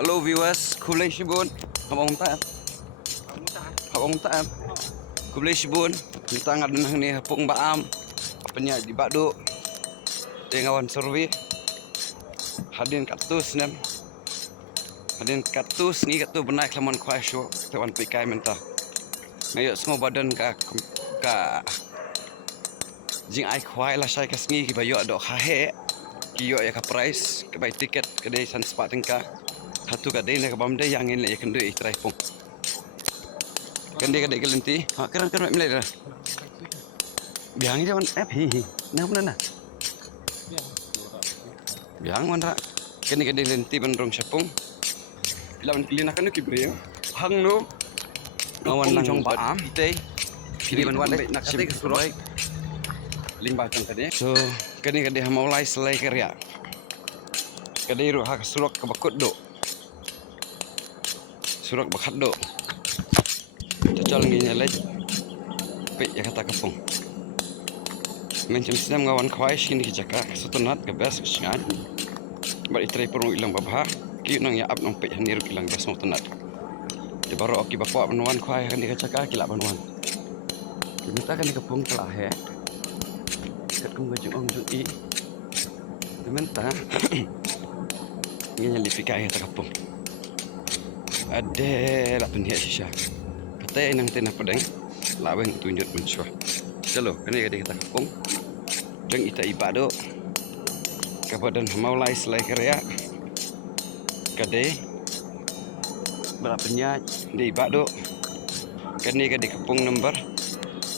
Hello viewers, Kublai Shibun. Habang taam. Habang taam. Kublai Shibun. Kita ngadan ni hapung baam. Apanya di Badu. Dengawan survey. Hadin katus nem. Hadin katus ni katu benai kelaman kuai show. Tuan pikai mentah. Ngayo semua badan ka jing ai kuai lah saya kasngi ki bayo dok hahe. Kiyo ya ka price ke bai tiket ke dei san spa tingka. Hatu ka dei na ka bamde yang in le kan dei trai pung. Kan dei ka dei gelenti. Ha kan mele dah. Biang je man hi. Nah mana. Biang man ra. Kan ka dei lenti ban rong sapung. Lawan kilina kan ki bre. Hang no. Ngawan nang jong baam tei. Pilih ban wan nak sim baik. Limbah kan tadi. So kani kadih maulai selai kerja. Kadih ruh hak surak ke bakut do. Surak bakat do. Tercal nginya lej. Pe ya kata kapung. Mencem senam ngawan khwai sini ke jaka sutunat ke bas ngan. Ba itrai perlu ilang babha. Ki nang ya ap nang pe haniru ilang bas sutunat. Di baru oki bapak menuan khwai kan di jaka kilap menuan. Kita kan di kapung telah he. Kat kung gajung ong jung i. Menta. Ini yang dipikai ya terkapung. Ada lah penyiap sisa. Kata yang nanti nak pedang. Laweng tunjuk mencuah. Jalo, kini kita kapung. Jeng ita ibado. Kapadan maulai selai kerja. Kade. Berapa penyiap di ibado. Kini kita kapung number.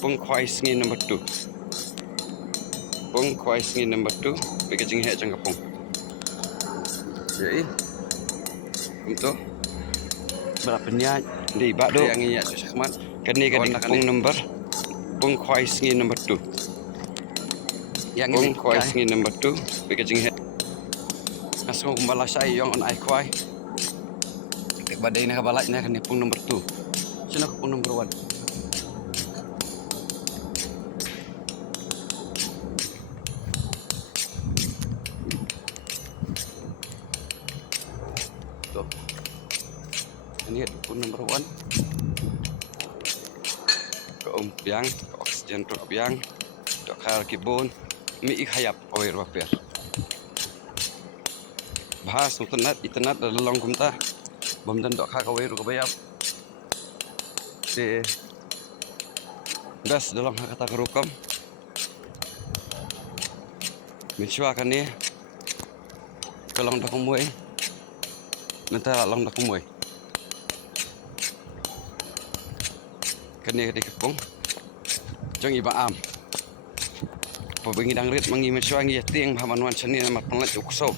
Pung kuai sengi number 2. Pung kuai sengi number 2. Bagi jeng hek jeng kapung. Jadi untuk berapa niat di Badu yang ini susah mat kini kadi pung number pung kuai sengi number 2 yang pung kuai sengi number 2 bagi jeng hek asal kumbala saya yang on ai kuai badai nak balak nak kini pung number 2 sino pung number 1. Ini pun number 1. Ke biang, ke oksigen ke biang, ke kar kibun, mi ikhayap oir waper. Bahas internet ada long kumta, bamdan dok kar oir ke bayap. De das dalam kata kerukam. Mencua kan ni, kalau dah kumui, nanti long dah kumui. Kini di kepung jong iba am pabingi dangrit mangi mesuang ya tiang hamanuan seni nama pengat ukso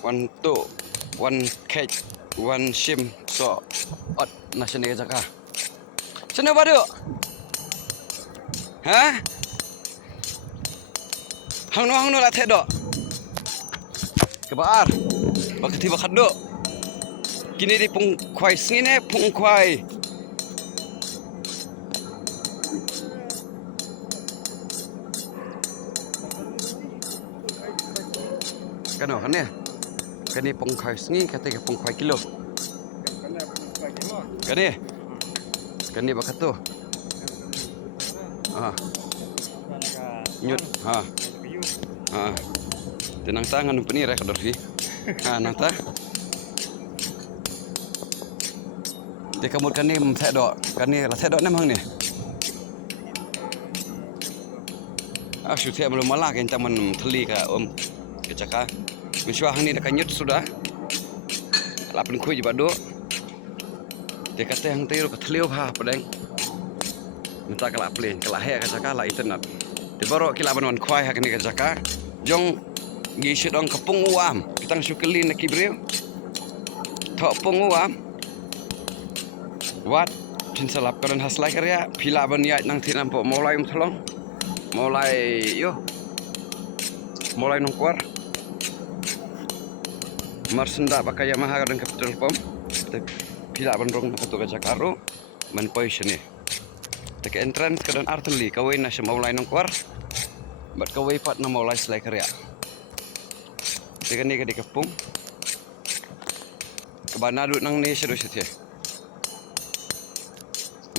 1 2 1 catch 1 shim so ot nasene jaka sene badu ha hang no la thedo kebar bakati bakado kini di pung khwai sini pung khwai kano kan ya kani pung khai sengi kata ke pung khai kilo kani bakato nyut tenang tangan peni rek dorfi nata de kamut kani mthedok kani la thedok namang ni asu thia belum malah kan taman theli ka ke jaka miswa hang ni dah kanyut sudah lapin kui jibado dia kata hang tiro ke thleu ha padang minta kala plane kala he ke jaka la internet di baro kila banon khwai ha kini ke jaka jong gi sidong kapung uam kitang syukeli nak kibreu thok pung uam wat jin salap karon haslai karya pila baniat nang tinam po mulai mthlong mulai nongkuar marsenda pakai Yamaha dan capital pump pila bandrong na katu ka karo man position ni take entrance kadan arteli kawai na siya maulay nongkuar bat kawai pat na maulay selai karya tekan ni ka di kapung Kebana duduk nang ni serius dia.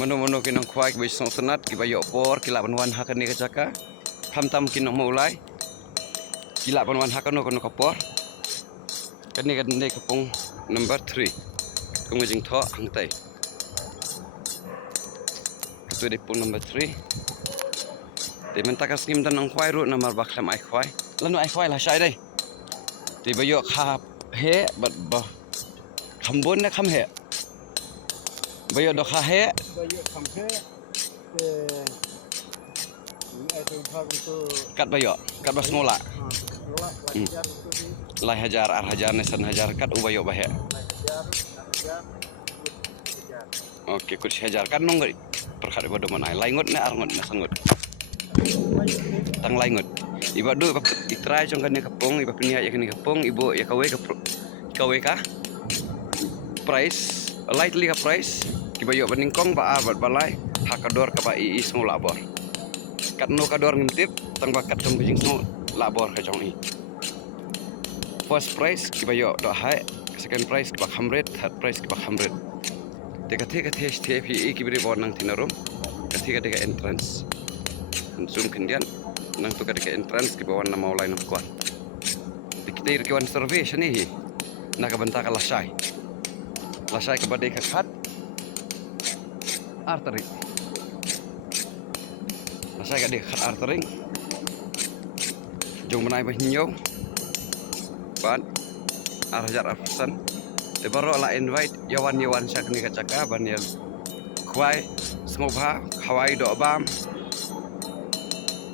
Mano kinong kuai kibai song tenat kibai yok por kilap wan hakan ni kecaka. Tam kinong mulai. Kilap wan hakan no kono kapor. Kani kapung number 3. Kung jing tho hang tai. Ketua di pung number 3. Di mentakas skim dan nang kuai ru namar baklam ai kuai. Lanu ai kuai lah syai dai. Di bayok khap he bat khambon na kham he. Bayok do kha he. Bayok kham he. Ai tu phag tu Kat bayok, kat bas ngola. ngola hajar tu di. Lai hajar ar hajar nesan hajar kat u bayok bahe. Hajar. Oke, kut hajar kan nong perkhat bodo manai. Laingot na arngot na sangot. Tang laingot. Iba do itrai jong kan kapong, iba penia ya kan kapong, ibu ya kawe ka. Price, lightly ka price. Kibayok beningkong ba abat balai, hakador ka ba iis ngo labor. Kat no kador ngintip, tang bakat tong bijing ngo labor ka jong i. First price kibayok do hai, second price kiba 100, third price kiba 100. Teka STFI kibiri bon nang tinarum. Ketika entrance. Zoom kendian nang tu ketika entrance ki bawan nama ulai nak kuat. Kita irkiwan survey sini nak bentak lasai. Lasai kepada kekat arteri. Lasai kepada kekat arteri. Jong menai berhinyau. Ban arjar afsan. Tebaro la invite yawan syak ni kacaka ban ya kuai smobha Hawaii do bam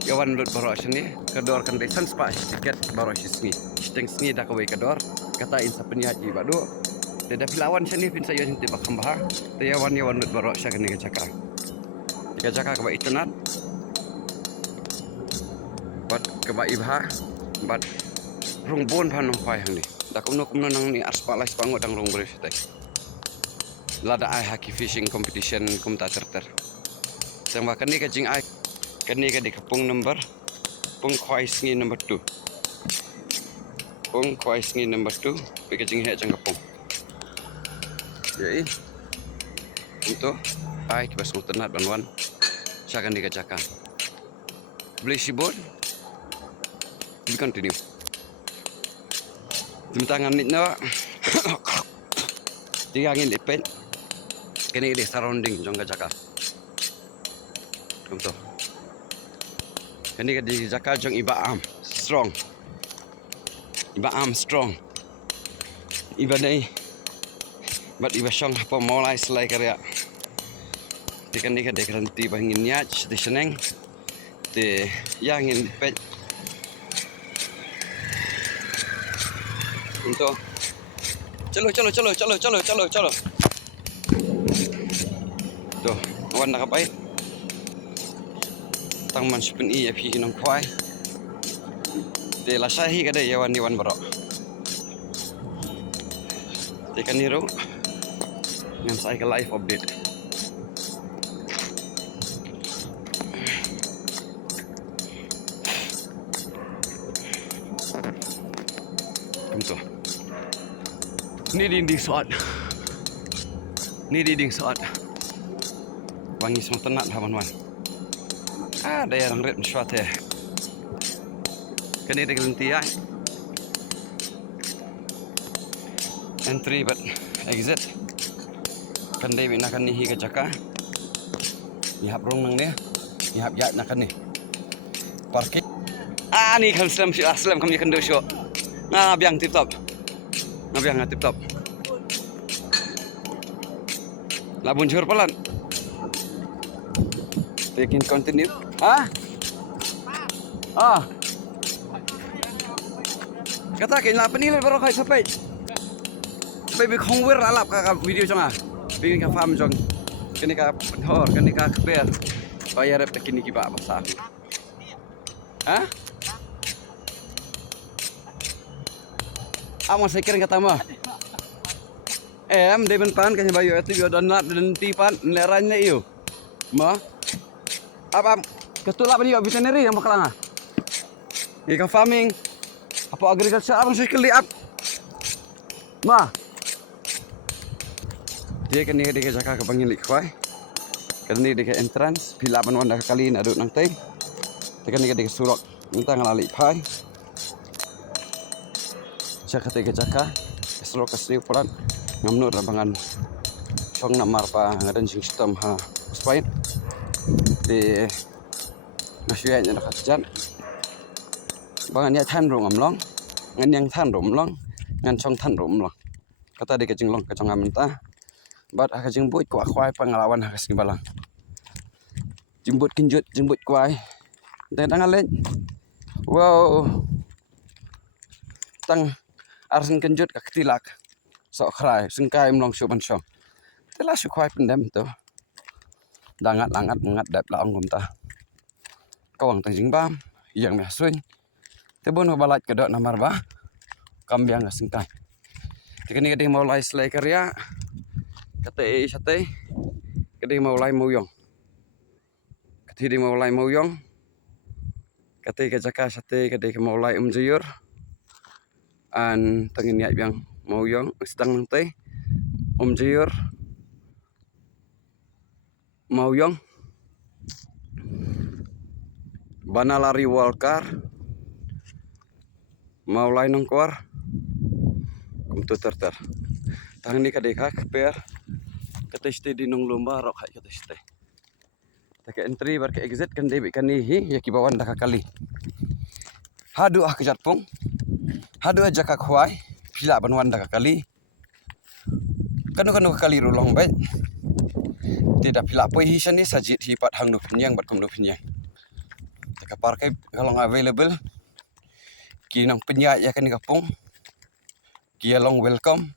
yawan lut baro sini kedor kan desan spa tiket baro sini steng sini dak we kedor kata insa penyaji badu deda pilawan sini pin saya sini bak khambah te yawan lut baro syak ni kacaka ka ba itnat bat ka ba ibha bat rung bon phanong pai hang ni dak kumno nang ni aspalai spangot dang rung beri sitai lada ai haki fishing competition kum ta terter sang ba kani ka jing ai kani ka di kapung number pung khoi sngi number 2 pung khoi sngi number 2 pe ka jing he jang kapung jadi untuk ai ki basu tenat banwan sakan di kacaka beli sibon we continue Tangan ni na tiga angin lipen kini di surrounding jong kacaka contoh kini di jaka jong iba am strong iba nei bat iba song apa mulai selai karya tikan ni kadek ranti bangin nyach di seneng di yangin lipen untuk chalo tuh awan nak apa tang man spin i api nang kwai de la sahi kada yawan baro tekan niru yang saya ke live update untuk ni dinding soat wangi semua tenat hawan-wan ada yang red suat ya kini digelinti ya entry but exit kan dia binakan ni higa caka ihap rong nang ni ihap ya nakan ni parking ni kan aslam kami kendo show biang tip top labun jur pelan taking continue kata kain lapan ni baru kai sampai bi khongwer alap ka video changa bi ka farm jong kini ka thor kini ka kber bayar pe kini ki ba basa Amo sekeren kata mah em demen pan kan bayu itu yo dan tipan leranya iyo mah apa ketulap ni yo veterinary yang bakalanga ika farming apa agriculture abang sekali up mah Dia kan dia jaka ke bangin likwai. Kan dia entrance pila ban dah kali na duk nang tei. Tekan dia surok minta ngalali pai. Jaka jaka surok ke sini peran ngamnu rambangan song namar pa ngadan sistem ha spain di nasyai nya nakatjan bangan ya than rong amlong ngan yang than rom long ngan song than rom long kata di kejing long kejong amenta bat kejing buit kwa kwai pengalawan kasing balang jembut kinjut jembut kwai tang alen wow tang arsen kinjut ka ketilak sok krai sengkai mlong syu ban syong telah syu kwai pendem tu langat mengat dap laong kum ta kawang tang jing bam yang meh suin tebon balat kedok namar ba kambiang sengkai tekani kadi mau lai selai karya kate sate kadi mau lai moyong kati di mau lai moyong kate ke jaka sate kadi mau lai juyur an tangin niat biang moyong sedang nang teh juyur moyong bana lari walkar mau lai nang kuar kumtu ter tang ni kadek hak per kata stay di nong lomba rok hak kata stay tak entry bar ke exit kan debi kan ni ya ki bawan dah kali hadu ah kejat pung hadu aja kak huai pila banwan dah kali kanu kali rulong baik tidak pila poi hisan ni sajit hipat hang nu pinyang bat kum nu pinyang tak parkai kalau available kinang penyak ya kan kapung kia long welcome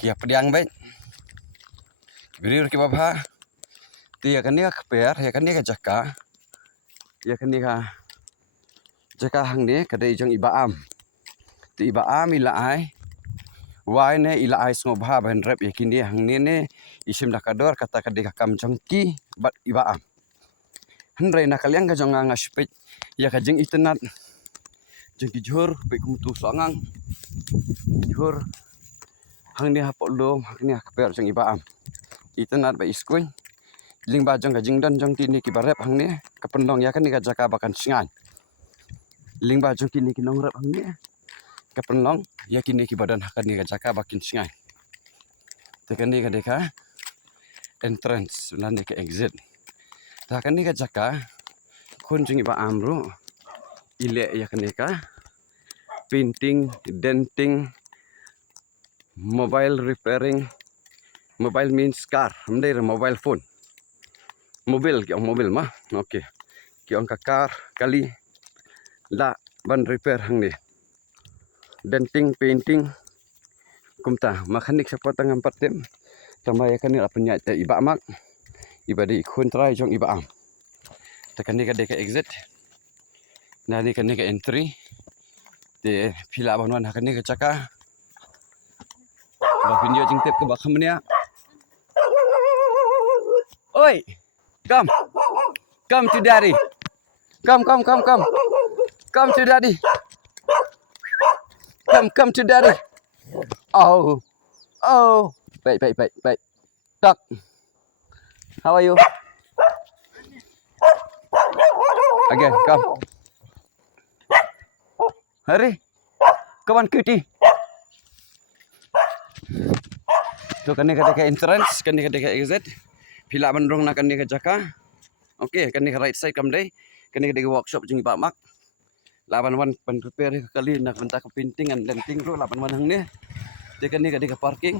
kia pediang baik beri ki babha ti ya kan dia keper ya kan dia jaka ya kan dia jaka hang ni kadai jong ibaam ti ibaam ila ai wai ne ila ai ngobha ban rep ya kini hang ni ne isim dah kador kata kadai kam jongki bat ibaam hendrai nak kalian ka jong ngaspet ya ka jeng itenat jeng kijur pe kumtu sangang jur hang ni hapok lom hang ni keper jong ibaam itenat ba iskuin ling ba jong ka jing dan jong kini ki barep hang ni kapendong ya kan ni ka jaka bakan singan ling ba jong kini ki nong rep hang ni kapendong ya kini ki badan hakan ni ka jaka bakin singan tekan ni ka deka entrance lan ke exit ta kan ni ka jaka kun jing ibaam ru ile ya kan ni ka painting denting mobile repairing mobile means car mendai mobile phone mobil mah okey kiong ka car kali la ban repair hang ni denting painting kumta mekanik siapa tangam patem tambah ya kan ni apanya iba mak iba di kun try jong iba am tekan ni ka deka exit nah ni kan ni ka entry de pila banwan hakan ni ka caka ba video jing tep ke bakam ni oi come to daddy come to daddy come to daddy oh baik tak how are you again come hurry come on cutie tu kan ni ka entrance kan ni ka exit pila bandrong nak kan ni ka jaka okey kan ni ka right side kam dai kan ni ka workshop jing ba mak laban wan pan repair kali nak bentak ke painting and denting ro laban wan hang ni de kan ni ka parking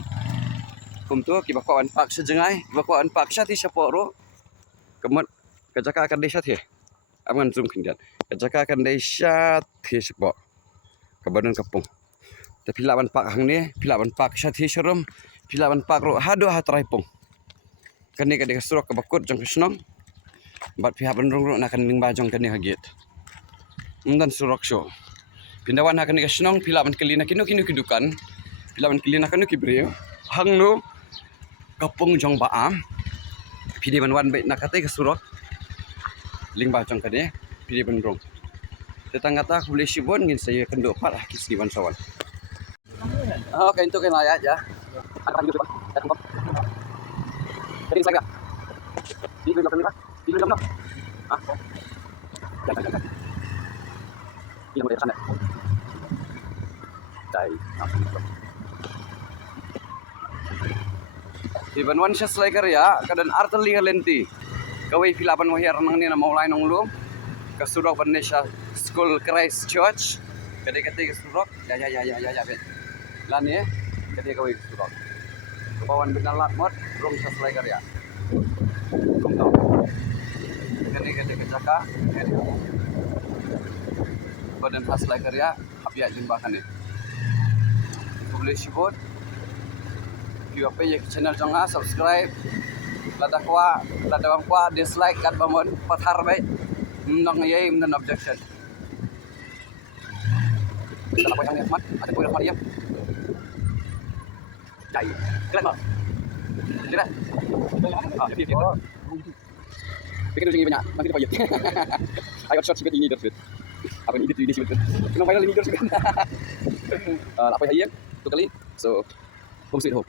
kum tu ki bakwan park sejengai bakwan park syati siapa ro kemat ka jaka kan dai syati aman zoom kindian ka jaka kan dai syati siapa ke badan kapung tapi laban park hang ni pilaban park syati showroom pilaban park ro hado ha traipung kan ni ka surok ke bakut jong kesnong bat pihak bandrong ro nak kan ning bajong kan ni hagit dan surok show pindawan akan ni kesnong pilaban kelina kinu kidukan pilaban kelina kan ki breu hang no kapung jong baam pidi banwan baik nak kate ke surok ling bajong kan ni pidi bandrong tetangga ta boleh sibon ngin saya kenduk pat kis di ban sawan oh kain tu kan layak ya akan gitu Jadi saya enggak. Di belakang ni, Pak. Di belakang. Ah. Jangan. Ini mau dari sana. Cai. Iban wan siya selai karya, kadan artel liha lenti. Kawai filapan wahir nang ni na maulay nang lu. Kasurok Vanessa School Christ Church. Kadi kasurok. Ya. Lan ya. Kadi kawai kasurok. Kawan binalat mod, belum siya selai karya. Kum tahu. Kadi kecaka. Badan khas selai karya, apiak jumbahan ni. Boleh sebut. View apa ya channel jangan subscribe. Lada bang kwa dislike kat bangun pathar baik. Mendang ye mendang objection. Kita apa yang mat? Ada poin apa dia? Cai. Keren tak? Keren. Ah, dia. Bikin ujungnya banyak, nanti dipoyet. Ayo shot sikit ini terus. Apa ini itu sebetulnya. Kenapa final ini terus kan? Apa yang tu kali? So, home sweet home.